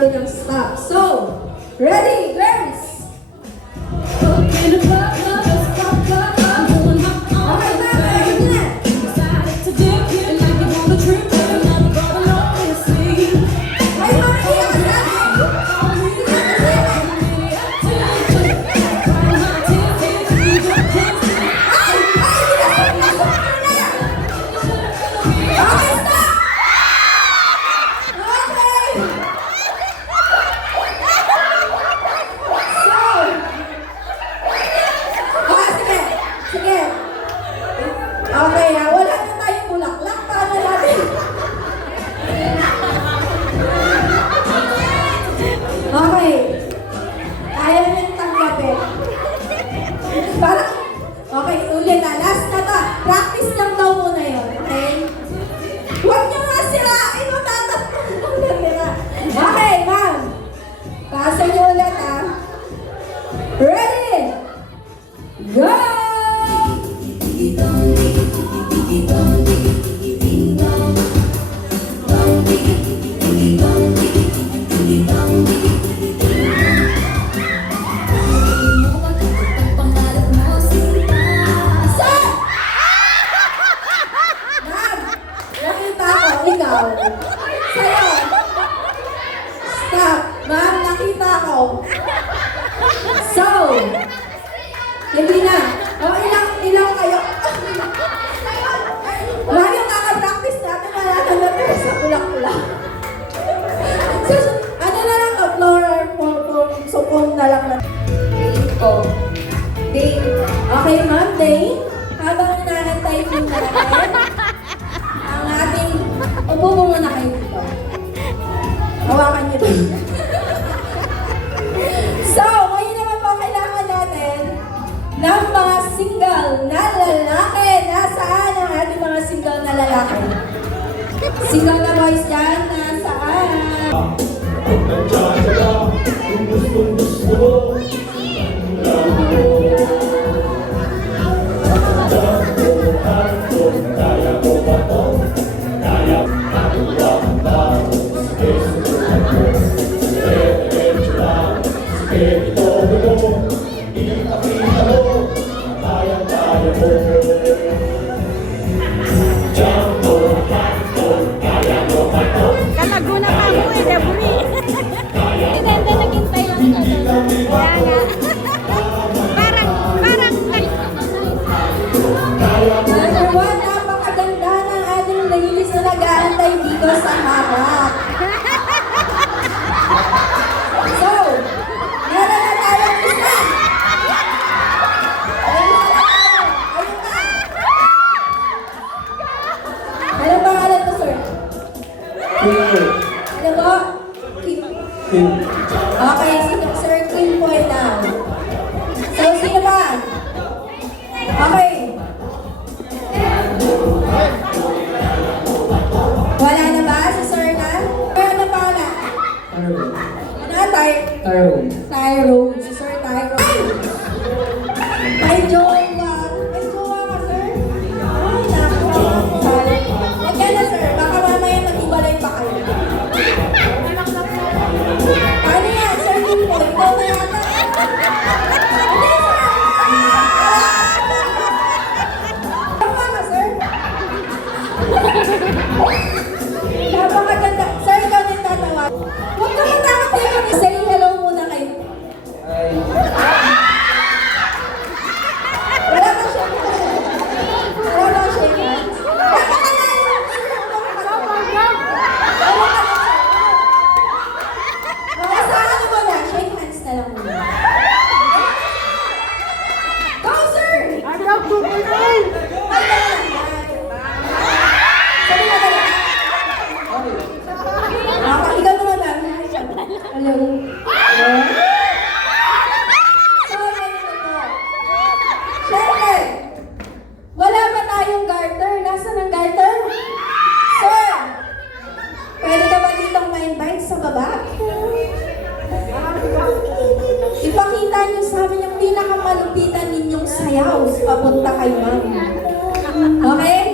sabi niyang stop. So, ready, girls? In the club, stop, club. Okay, na, ready na. Decided to dip, and like you want to trip, and another bottle of whiskey. Ay, mga iyak na. Okay, wala na tayong bulaklak. Paano natin? Okay. Ayaw niyong tanggapin. Parang, okay, ulit na. Last na to. Practice lang daw muna yun, okay? Huwag niyo nga sirain. Matatatong lang nila. Okay, ma'am. Pasa niyo ulit, ha? Ready? Go! Sa'yo. Stop. Ma'am, nakita ko. So, hindi na. O, ilang kayo. Ma'am, yung kaka-practice natin, wala na natin sa kulak-kulak. So, ano na lang, floor or sukong na lang na. Oh. Dane. Okay, ma'am, Dane. Habang inaantay mo natin, ang ating, upo mo muna kayo dito. Hawakan niyo dito. So, ngayon naman po kailangan natin ng mga single na lalaki. Nasaan ang ating mga single na lalaki? Single na boys dyan, nasaan? Kalaguna pa mo eh, Deburi. Ganda naghintay lang ito. Kaya nga. Parang Number one, napakaganda ng ating ladies na nag-aantay dito sa harap. So, meron na tayong isa. Ayun na. Anong pangalan to, sir? Ano po? Kim. Okay, Sir Kim po daw. So, sino ba? Okay. Wala na ba si Sir na? Ano pa na? Tyrone. Tyrone. Si Sir Tyrone. Ay, jowa. Ay, jowa ka, sir? Ay, naku. Nagyan na, sir. Baka mamaya mag-ibalay pa kayo. Ano yan, Sir Kimpo? Ikaw na yata. Hindi, sir. Jowa ka, sir? Napakaganda. Sir, ikaw na yung tatawa. Huwag ka matakot dito. Say hello muna kayo. Wala ba siya? Wala ba siya? Saan mo na? Shake hands na lang muna. Go, sir! Agaw, tuloy! Ay, dali. Sabi na dali. Ikaw naman ba? Hello? So, ganito po. Siyempre, wala ba tayong garter? Nasaan ang garter? Sir, pwede ka ba ditong ma-invite sa baba? Ipakita niyo sa amin yung pinakamalupitan ninyong sayaw papunta kay ma'am. Okay?